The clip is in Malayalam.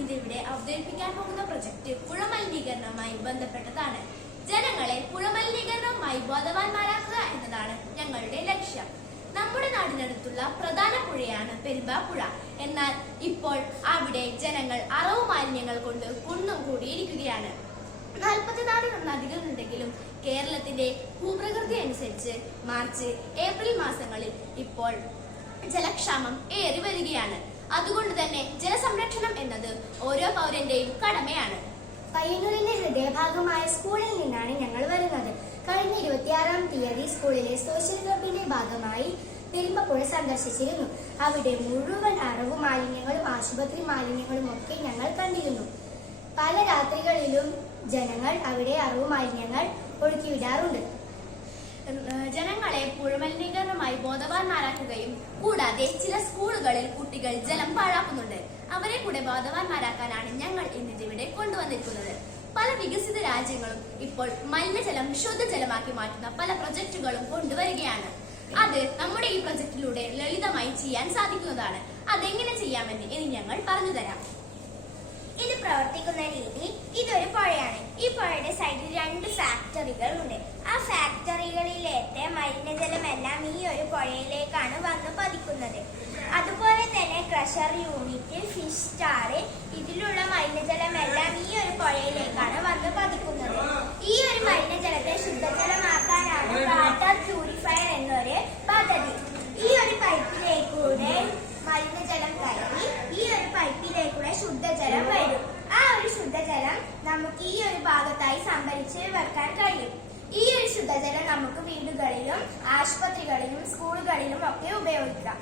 ഇന്നിവിടെ അവതരിപ്പിക്കാൻ പോകുന്ന പ്രൊജക്ട് പുഴ മലിനീകരണവുമായി ബന്ധപ്പെട്ടതാണ്. ജനങ്ങളെ പുഴ മലിനീകരണവുമായി ബോധവാന്മാരാക്കുക എന്നതാണ് ഞങ്ങളുടെ ലക്ഷ്യം. നമ്മുടെ നാടിനടുത്തുള്ള പ്രധാന പുഴയാണ് പെരുമ്പാപ്പുഴ. എന്നാൽ ഇപ്പോൾ അവിടെ ജനങ്ങൾ അറവു മാലിന്യങ്ങൾ കൊണ്ട് കുന്നും കൂടിയിരിക്കുകയാണ്. 44 നദികളുണ്ടെങ്കിലും കേരളത്തിന്റെ ഭൂപ്രകൃതി അനുസരിച്ച് മാർച്ച് ഏപ്രിൽ മാസങ്ങളിൽ ഇപ്പോൾ ജലക്ഷാമം ഏറി വരികയാണ്. അതുകൊണ്ട് തന്നെ ജലസംരക്ഷണം എന്നത് ഓരോ പൗരന്റെയും കടമയാണ്. പയ്യന്നൂരിന്റെ ഹൃദയഭാഗമായ സ്കൂളിൽ നിന്നാണ് ഞങ്ങൾ വരുന്നത്. കഴിഞ്ഞ 26-ാം തീയതി സ്കൂളിലെ സോഷ്യൽ ക്ലബിന്റെ ഭാഗമായി പെരുമ്പപ്പുഴ സന്ദർശിച്ചിരുന്നു. അവിടെ മുഴുവൻ അറവു മാലിന്യങ്ങളും ആശുപത്രി മാലിന്യങ്ങളും ഒക്കെ ഞങ്ങൾ കണ്ടിരുന്നു. പല രാത്രികളിലും ജനങ്ങൾ അവിടെ അറവു മാലിന്യങ്ങൾ ഒഴുക്കിവിടാറുണ്ട്. ജനങ്ങളെ പുഴ മലിനീകരണവുമായി ബോധവാന്മാരാക്കുകയും കൂടാതെ ചില സ്കൂളുകളിൽ കുട്ടികൾ ജലം പാഴാക്കുന്നുണ്ട്. അവരെ കൂടെ ബോധവാന്മാരാക്കാനാണ് ഞങ്ങൾ ഇന്നിവിടെ കൊണ്ടുവന്നിരിക്കുന്നത്. പല വികസിത രാജ്യങ്ങളും ഇപ്പോൾ മലിനജലം ശുദ്ധജലമാക്കി മാറ്റുന്ന പല പ്രൊജക്ടുകളും കൊണ്ടുവരികയാണ്. അത് നമ്മുടെ ഈ പ്രൊജക്ടിലൂടെ ലളിതമായി ചെയ്യാൻ സാധിക്കുന്നതാണ്. അതെങ്ങനെ ചെയ്യാമെന്ന് ഇനി ഞങ്ങൾ പറഞ്ഞു തരാം. ഇത് പ്രവർത്തിക്കുന്ന രീതി, ഇതൊരു പുഴയാണ്. ഈ പുഴയുടെ സൈഡിൽ 2 ഫാക്ടറികൾ ഉണ്ട്. ആ ഫാക്ടറികളിലേത്തെ മലിനജലമെല്ലാം ഈ ഒരു പുഴയിലേക്കാണ് വന്ന് പതിക്കുന്നത്. അതുപോലെ തന്നെ ക്രഷർ യൂണിറ്റ്, ഫിഷ് ടാറ്, ഇതിലുള്ള മലിനജലമെല്ലാം ഈ ഒരു പുഴയിലേക്കാണ് വന്ന് പതിക്കുന്നത്. ഈ ഒരു മലിനജലത്തെ ശുദ്ധജലമാക്കാനാണ് വാട്ടർ പ്യൂരിഫയർ എന്നൊരു പദ്ധതി. ഈ ഒരു പൈപ്പിലേക്കൂടെ മലിനജലം കയറി ഈ ഒരു പൈപ്പിലേക്കൂടെ ശുദ്ധജലം വരും. ആ ഒരു ശുദ്ധജലം നമുക്ക് ഈ ഒരു ഭാഗത്തായി സംഭരിച്ച് വെക്കാൻ കഴിയും. ഈ ഒരു ശുദ്ധജലം നമുക്ക് വീടുകളിലും ആശുപത്രികളിലും സ്കൂളുകളിലും ഒക്കെ ഉപയോഗിക്കാം.